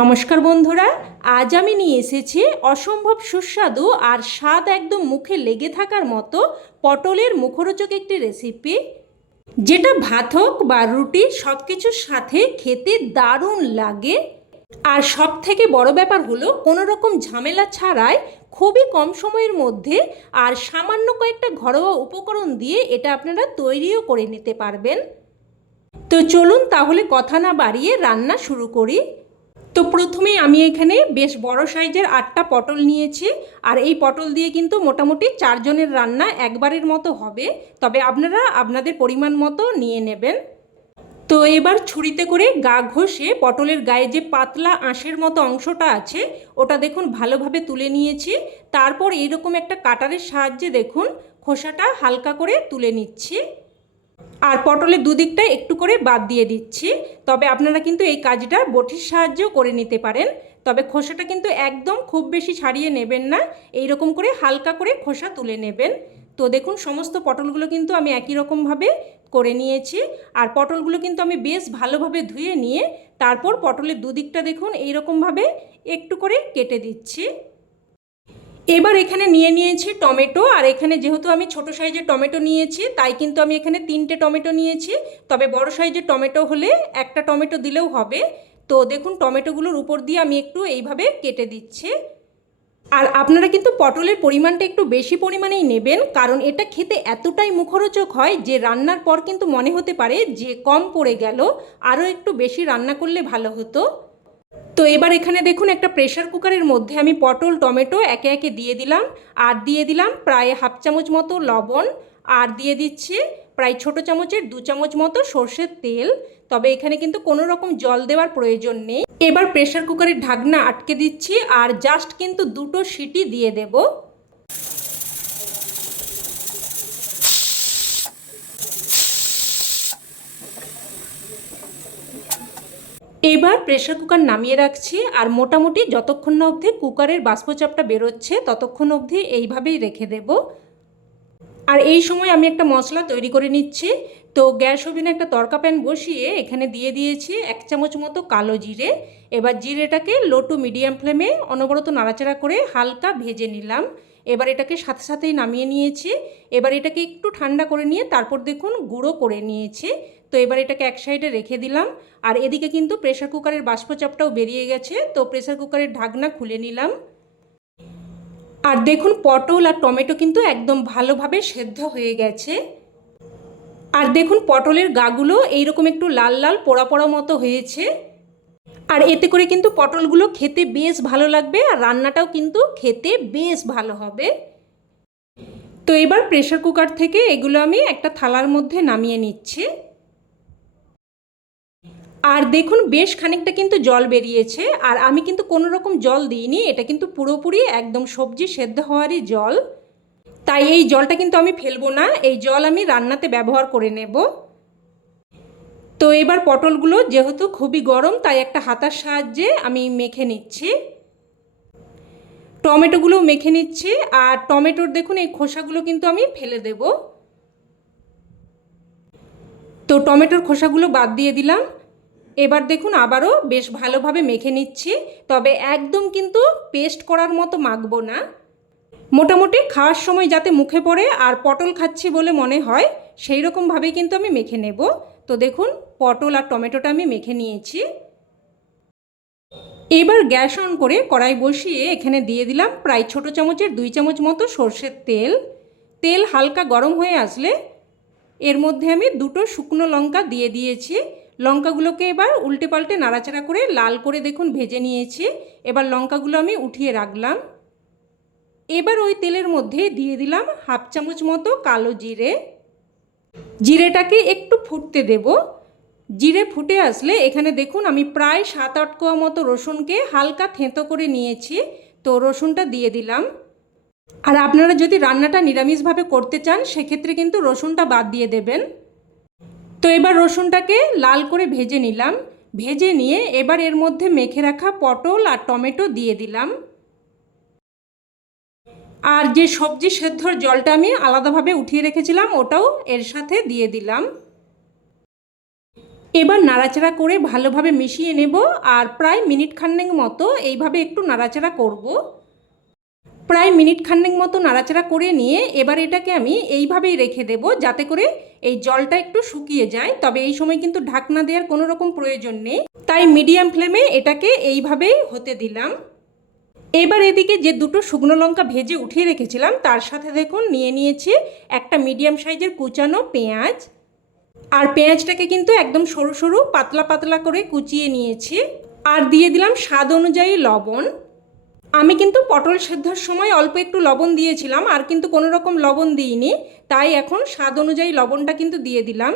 নমস্কার বন্ধুরা, আজ আমি নিয়ে এসেছি অসম্ভব সুস্বাদু আর স্বাদ একদম মুখে লেগে থাকার মতো পটলের মুখরোচক একটি রেসিপি যেটা ভাত হোক বা রুটি সব কিছুর সাথে খেতে দারুণ লাগে। আর সব থেকে বড় ব্যাপার হলো, কোনো রকম ঝামেলা ছাড়াই খুবই কম সময়ের মধ্যে আর সামান্য কয়েকটা ঘরোয়া উপকরণ দিয়ে এটা আপনারা তৈরিও করে নিতে পারবেন। তো চলুন তাহলে কথা না বাড়িয়ে রান্না শুরু করি। তো প্রথমে আমি এখানে বেশ বড় সাইজের আটটা পটল নিয়েছি, আর এই পটল দিয়ে কিন্তু মোটামুটি চারজনের রান্না একবারের মতো হবে। তবে আপনারা আপনাদের পরিমাণ মতো নিয়ে নেবেন। তো এবার ছুরিতে করে গা ঘষে পটলের গায়ে যে পাতলা আঁশের মতো অংশটা আছে, ওটা দেখুন ভালোভাবে তুলে নিয়েছি। তারপর এইরকম একটা কাটারের সাহায্যে দেখুন, খোসাটা হালকা করে তুলে নিচ্ছি। আর পটলের দুদিকটা একটু করে বাদ দিয়ে দিচ্ছি। তবে আপনারা কিন্তু এই কাজটা বটির সাহায্যেও করে নিতে পারেন। তবে খোসাটা কিন্তু একদম খুব বেশি ছাড়িয়ে নেবেন না। এই রকম করে হালকা করে খোসা তুলে নেবেন। তো দেখুন, সমস্ত পটলগুলো কিন্তু আমি একই রকমভাবে করে নিয়েছি। আর পটলগুলো কিন্তু আমি বেশ ভালোভাবে ধুয়ে নিয়ে তারপর পটলের দুদিকটা দেখুন এই রকমভাবে একটু করে কেটে দিচ্ছি। এবার এখানে নিয়ে নিয়েছি টমেটো, আর এখানে যেহেতু আমি ছোট সাইজের টমেটো নিয়েছি, তাই কিন্তু আমি এখানে তিনটে টমেটো নিয়েছি। তবে বড় সাইজের টমেটো হলে একটা টমেটো দিলেও হবে। তো দেখুন, টমেটোগুলোর উপর দিয়ে আমি একটু এইভাবে কেটে দিচ্ছি। আর আপনারা কিন্তু পটলের পরিমাণটা একটু বেশি পরিমাণেই নেবেন, কারণ এটা খেতে এতটাই মুখরোচক হয় যে রান্নার পর কিন্তু মনে হতে পারে যে কম পড়ে গেল, আরও একটু বেশি রান্না করলে ভালো হতো। তো এবার এখানে দেখুন একটা প্রেশার কুকারের মধ্যে আমি পটল, টমেটো একে একে দিয়ে দিলাম। আর দিয়ে দিলাম প্রায় হাফ চামচ মতো লবণ। আর দিয়ে দিচ্ছি প্রায় ছোট চামচের দু চামচ মতো সর্ষের তেল। তবে এখানে কিন্তু কোনো রকম জল দেওয়ার প্রয়োজন নেই। এবার প্রেশার কুকারের ঢাকনা আটকে দিচ্ছি। আর জাস্ট কিন্তু দুটো সিটি দিয়ে দেবো। এবার প্রেশার কুকার নামিয়ে রাখছি আর মোটামুটি যতক্ষণ না অবধি কুকারের বাষ্পচাপটা বেরোচ্ছে ততক্ষণ অবধি এইভাবেই রেখে দেব। আর এই সময় আমি একটা মশলা তৈরি করে নিচ্ছি। তো গ্যাস ওভেনে একটা তরকা প্যান বসিয়ে এখানে দিয়ে দিয়েছি এক চামচ মতো কালো জিরে। এবার জিরেটাকে লো টু মিডিয়াম ফ্লেমে অনবরত নাড়াচাড়া করে হালকা ভেজে নিলাম। এবার এটাকে সাথে সাথেই নামিয়ে নিয়েছি। এবার এটাকে একটু ঠান্ডা করে নিয়ে তারপর দেখুন গুঁড়ো করে নিয়েছি। তো এবার এটাকে এক সাইডে রেখে দিলাম। আর এদিকে কিন্তু প্রেশার কুকারের বাষ্পচাপটাও বেরিয়ে গেছে। তো প্রেশার কুকারের ঢাকনা খুলে নিলাম। আর দেখুন, পটল আর টমেটো কিন্তু একদম ভালোভাবে সেদ্ধ হয়ে গেছে। আর দেখুন, পটলের গাগুলো এইরকম একটু লাল লাল পোড়া পোড়া মতো হয়েছে। আর এতে করে কিন্তু পটলগুলো খেতে বেশ ভালো লাগবে আর রান্নাটাও কিন্তু খেতে বেশ ভালো হবে। তো এবার প্রেশার কুকার থেকে এগুলো আমি একটা থালার মধ্যে নামিয়ে নিচ্ছি। আর দেখুন, বেশ খানিকটা কিন্তু জল বেরিয়েছে। আর আমি কিন্তু কোনো রকম জল দিইনি, এটা কিন্তু পুরোপুরি একদম সবজি সেদ্ধ হওয়ারই জল। তাই এই জলটা কিন্তু আমি ফেলব না, এই জল আমি রান্নাতে ব্যবহার করে নেব। তো এবার পটলগুলো যেহেতু খুবই গরম, তাই একটা হাতার সাহায্যে আমি মেখে নিচ্ছি। টমেটোগুলো মেখে নিচ্ছি, আর টমেটোর দেখুন, এই খোসাগুলো কিন্তু আমি ফেলে দেব। তো টমেটোর খোসাগুলো বাদ দিয়ে দিলাম। এবার দেখুন আবারও বেশ ভালোভাবে মেখে নিচ্ছি, তবে একদম কিন্তু পেস্ট করার মতো মাখবো না। মোটামুটি খাওয়ার সময় যাতে মুখে পড়ে আর পটল খাচ্ছি বলে মনে হয়, সেই রকমভাবেই কিন্তু আমি মেখে নেব। তো দেখুন, পটল আর টমেটোটা আমি মেখে নিয়েছি। এবার গ্যাস অন করে কড়াই বসিয়ে এখানে দিয়ে দিলাম প্রায় ছোট চামচের দুই চামচ মতো সর্ষের তেল। তেল হালকা গরম হয়ে আসলে এর মধ্যে আমি দুটো শুকনো লঙ্কা দিয়ে দিয়েছি। লঙ্কাগুলোকে এবার উল্টে পাল্টে নাড়াচাড়া করে লাল করে দেখুন ভেজে নিয়েছি। এবার লঙ্কাগুলো আমি উঠিয়ে রাখলাম। এবার ওই তেলের মধ্যে দিয়ে দিলাম হাফ চামচ মতো কালো জিরে। জিরেটাকে একটু ফুটতে দেব। জিরে ফুটে আসলে এখানে দেখুন আমি প্রায় সাত আট কোয়া মতো রসুনকে হালকা থেঁতো করে নিয়েছি। তো রসুনটা দিয়ে দিলাম। আর আপনারা যদি রান্নাটা নিরামিষভাবে করতে চান, সেক্ষেত্রে কিন্তু রসুনটা বাদ দিয়ে দেবেন। তো এবার রসুনটাকে লাল করে ভেজে নিলাম। ভেজে নিয়ে এবার এর মধ্যে মেখে রাখা পটল আর টমেটো দিয়ে দিলাম। আর যে সবজি সেদ্ধর জলটা আমি আলাদাভাবে উঠিয়ে রেখেছিলাম, ওটাও এর সাথে দিয়ে দিলাম। এবার নাড়াচাড়া করে ভালোভাবে মিশিয়ে নেব, আর প্রায় মিনিট খান্নেক মতো এইভাবে একটু নাড়াচাড়া করব। প্রায় মিনিট খান্নেক মতো নাড়াচাড়া করে নিয়ে এবার এটাকে আমি এইভাবেই রেখে দেব যাতে করে এই জলটা একটু শুকিয়ে যায়। তবে এই সময় কিন্তু ঢাকনা দেওয়ার কোনো রকম প্রয়োজন নেই। তাই মিডিয়াম ফ্লেমে এটাকে এইভাবেই হতে দিলাম। এবার এদিকে যে দুটো শুকনো লঙ্কা ভেজে উঠিয়ে রেখেছিলাম, তার সাথে দেখুন নিয়ে নিয়েছি একটা মিডিয়াম সাইজের কুচানো পেঁয়াজ। আর পেঁয়াজটাকে কিন্তু একদম সরু সরু, পাতলা পাতলা করে কুচিয়ে নিয়েছি। আর দিয়ে দিলাম স্বাদ অনুযায়ী লবণ। আমি কিন্তু পটল সেদ্ধর সময় অল্প একটু লবণ দিয়েছিলাম, আর কিন্তু কোনো রকম লবণ দিইনি। তাই এখন স্বাদ অনুযায়ী লবণটা কিন্তু দিয়ে দিলাম।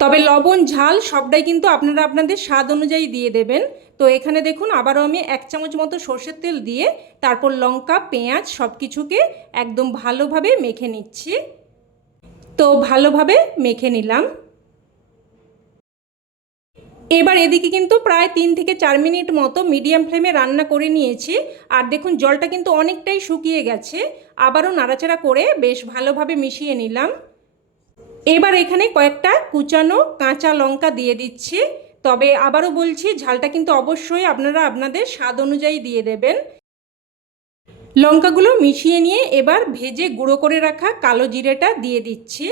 তবে লবণ, ঝাল সবটাই কিন্তু আপনারা আপনাদের স্বাদ অনুযায়ী দিয়ে দেবেন। তো এখানে দেখুন, আবারও আমি এক চামচ মতো সর্ষের তেল দিয়ে তারপর লঙ্কা, পেঁয়াজ সব কিছুকে একদম ভালোভাবে মেখে নিচ্ছি। তো ভালোভাবে মেখে নিলাম। এবার এদিকে কিন্তু প্রায় তিন থেকে চার মিনিট মতো মিডিয়াম ফ্লেমে রান্না করে নিয়েছি। আর দেখুন, জলটা কিন্তু অনেকটাই শুকিয়ে গেছে। আবারও নাড়াচাড়া করে বেশ ভালোভাবে মিশিয়ে নিলাম। এবার এখানে কয়েকটা কুচানো কাঁচা লঙ্কা দিয়ে দিচ্ছি। তবে আবারও বলছি, ঝালটা কিন্তু অবশ্যই আপনারা আপনাদের স্বাদ অনুযায়ী দিয়ে দেবেন। লঙ্কাগুলো মিশিয়ে নিয়ে এবার ভেজে গুঁড়ো করে রাখা কালো জিরেটা দিয়ে দিচ্ছি।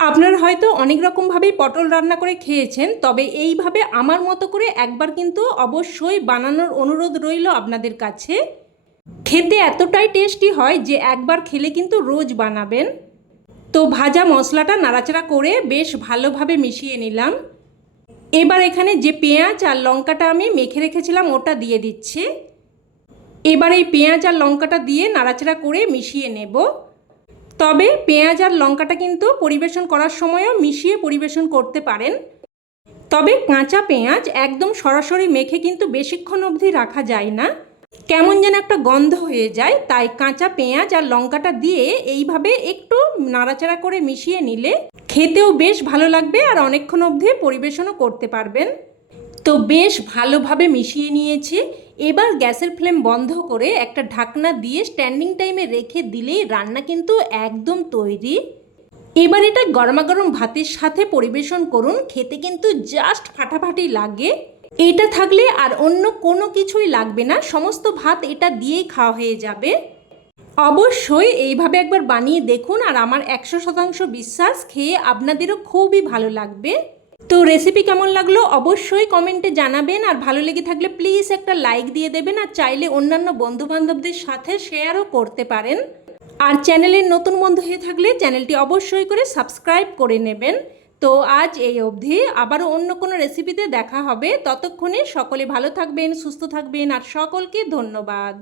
আপনারা হয়তো অনেক রকমভাবেই পটল রান্না করে খেয়েছেন, তবে এইভাবে আমার মতো করে একবার কিন্তু অবশ্যই বানানোর অনুরোধ রইল আপনাদের কাছে। খেতে এতটাই টেস্টি হয় যে একবার খেলে কিন্তু রোজ বানাবেন। তো ভাজা মশলাটা নাড়াচাড়া করে বেশ ভালোভাবে মিশিয়ে নিলাম। এবার এখানে যে পেঁয়াজ আর লঙ্কাটা আমি মেখে রেখেছিলাম ওটা দিয়ে দিচ্ছি। এবার এই পেঁয়াজ আর লঙ্কাটা দিয়ে নাড়াচাড়া করে মিশিয়ে নেব। তবে পেঁয়াজ আর লঙ্কাটা কিন্তু পরিবেশন করার সময়ও মিশিয়ে পরিবেশন করতে পারেন। তবে কাঁচা পেঁয়াজ একদম সরাসরি মেখে কিন্তু বেশিক্ষণ অবধি রাখা যায় না। কেমন যেন একটা গন্ধ হয়ে যায়, তাই কাঁচা পেঁয়াজ আর লঙ্কাটা দিয়ে এইভাবে একটু নাড়াচাড়া করে মিশিয়ে নিলে খেতেও বেশ ভালো লাগবে আর অনেকক্ষণ অবধি পরিবেশনও করতে পারবেন। তো বেশ ভালোভাবে মিশিয়ে নিয়েছি। এবার গ্যাসের ফ্লেম বন্ধ করে একটা ঢাকনা দিয়ে স্ট্যান্ডিং টাইমে রেখে দিলেই রান্না কিন্তু একদম তৈরি। এবার এটা গরমাগরম ভাতের সাথে পরিবেশন করুন, খেতে কিন্তু জাস্ট ফাটাফাটি লাগে। এটা থাকলে আর অন্য কোনো কিছুই লাগবে না, সমস্ত ভাত এটা দিয়েই খাওয়া হয়ে যাবে। অবশ্যই এইভাবে একবার বানিয়ে দেখুন আর আমার একশো শতাংশ বিশ্বাস, খেয়ে আপনাদেরও খুবই ভালো লাগবে। তো রেসিপি কেমন লাগল অবশ্যই কমেন্টে জানাবেন। আর ভালো লেগে থাকলে প্লিজ একটা লাইক দিয়ে দেবেন আর চাইলে অন্যান্য বন্ধুবান্ধবদের সাথে শেয়ারও করতে পারেন। আর চ্যানেলের নতুন বন্ধু হয়ে থাকলে চ্যানেলটি অবশ্যই করে সাবস্ক্রাইব করে নেবেন। তো আজ এই অবধি, আবারও অন্য কোনো রেসিপিতে দেখা হবে। ততক্ষণে সকলে ভালো থাকবেন, সুস্থ থাকবেন, আর সকলকে ধন্যবাদ।